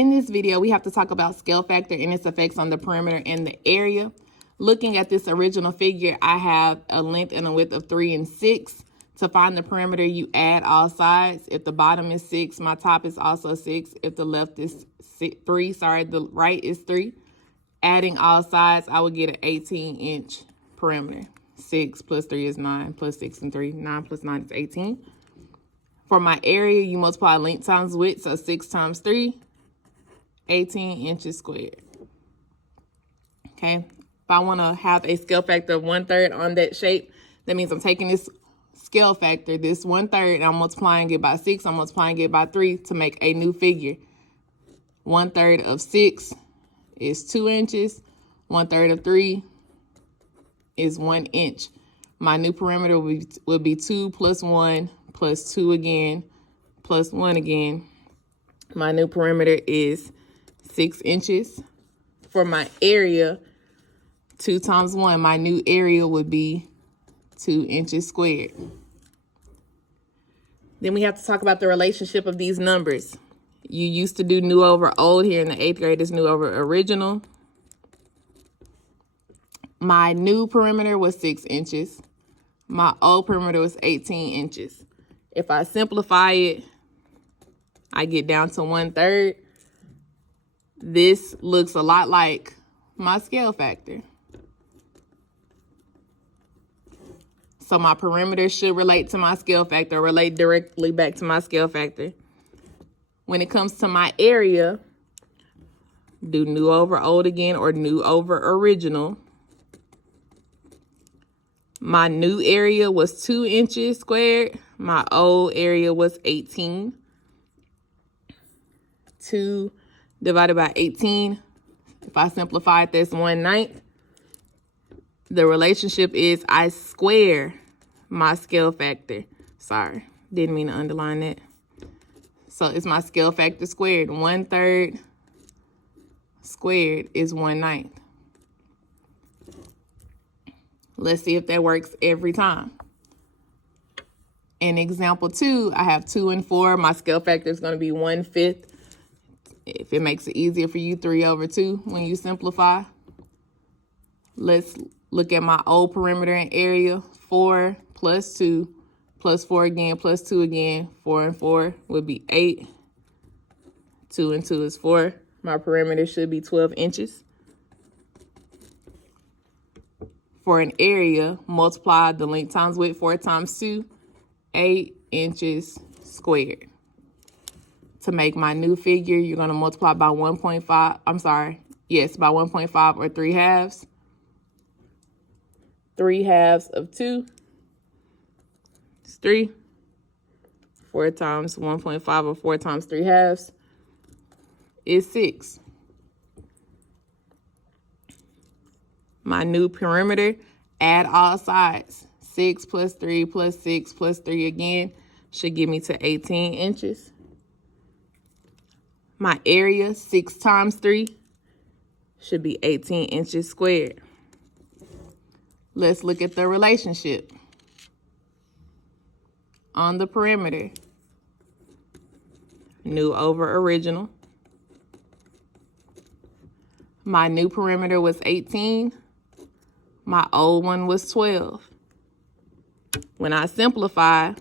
In this video, we have to talk about scale factor and its effects on the perimeter and the area. Looking at this original figure, I have a length and a width of 3 and 6. To find the perimeter, you add all sides. If the bottom is 6, my top is also 6. If the left is 3, the right is 3. Adding all sides, I will get an 18-inch perimeter. 6 plus 3 is 9, plus 6 and 3. 9 plus 9 is 18. For my area, you multiply length times width, so 6 times 3. 18 inches squared. Okay, if I want to have a scale factor of 1/3 on that shape, that means I'm taking this scale factor, this 1/3, and I'm multiplying it by 6, I'm multiplying it by 3 to make a new figure. 1/3 of 6 is 2 inches, 1/3 of 3 is 1 inch. My new perimeter will be 2 plus 1 plus 2 again plus 1 again. My new perimeter is 6 inches. For my area, 2 times 1, my new area would be 2 inches squared. Then we have to talk about the relationship of these numbers. You used to do new over old. Here in the 8th grade is new over original. My new perimeter was 6 inches. My old perimeter was 18 inches. If I simplify it, I get down to 1/3. This looks a lot like my scale factor. So my perimeter should relate to my scale factor, relate directly back to my scale factor. When it comes to my area, do new over old again or new over original. My new area was 2 inches squared. My old area was 18. 2 divided by 18. If I simplify it, that's 1/9. The relationship is I square my scale factor. Sorry, didn't mean to underline that. So it's my scale factor squared. 1/3 squared is 1/9. Let's see if that works every time. In example 2, I have 2 and 4. My scale factor is going to be 1/5. If it makes it easier for you, 3/2 when you simplify. Let's look at my old perimeter and area. 4 plus 2 plus 4 again plus 2 again. 4 and 4 would be 8. 2 and 2 is 4. My perimeter should be 12 inches. For an area, multiply the length times width. 4 times 2, 8 inches squared. To make my new figure, you're going to multiply by 1.5. By 1.5 or 3/2. 3/2 of 2 is 3. 4 times 1.5 or 4 times 3/2 is 6. My new perimeter, add all sides. 6 plus 3 plus 6 plus 3 again should give me to 18 inches. My area, 6 times 3, should be 18 inches squared. Let's look at the relationship on the perimeter. New over original. My new perimeter was 18. My old one was 12. When I simplify,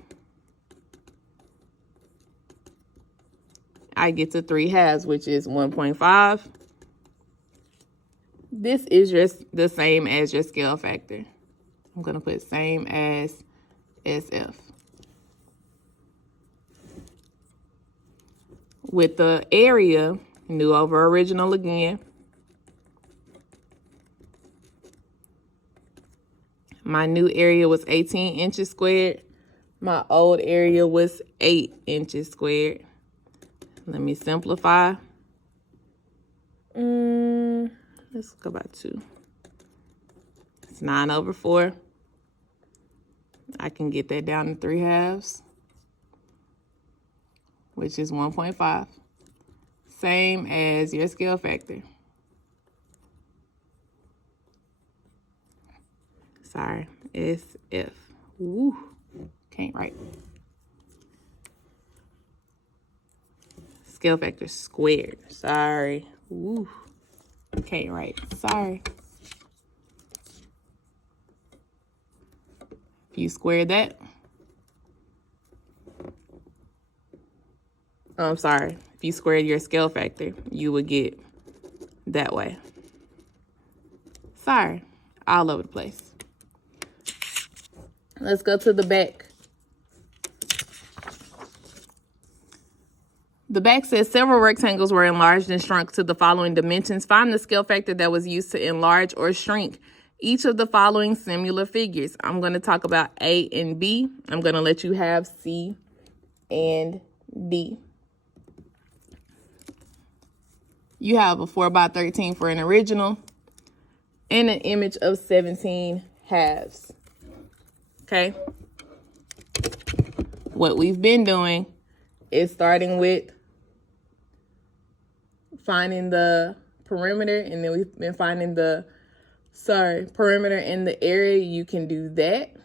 I get to 3/2, which is 1.5. This is just the same as your scale factor. I'm going to put same as SF. With the area, new over original again. My new area was 18 inches squared. My old area was 8 inches squared. Let me simplify. Let's go by 2. It's 9/4. I can get that down to 3/2, which is 1.5. Same as your scale factor. Sorry, SF. Woo, can't write. Scale factor squared. Sorry. Ooh. Can't write. Sorry. If you square that. Oh, I'm sorry. If you squared your scale factor, you would get that way. Sorry. All over the place. Let's go to the back. The back says several rectangles were enlarged and shrunk to the following dimensions. Find the scale factor that was used to enlarge or shrink each of the following similar figures. I'm going to talk about A and B. I'm going to let you have C and D. You have a 4x13 for an original and an image of 17 halves. Okay? What we've been doing is starting with finding the perimeter, and then we've been finding the perimeter in the area. You can do that.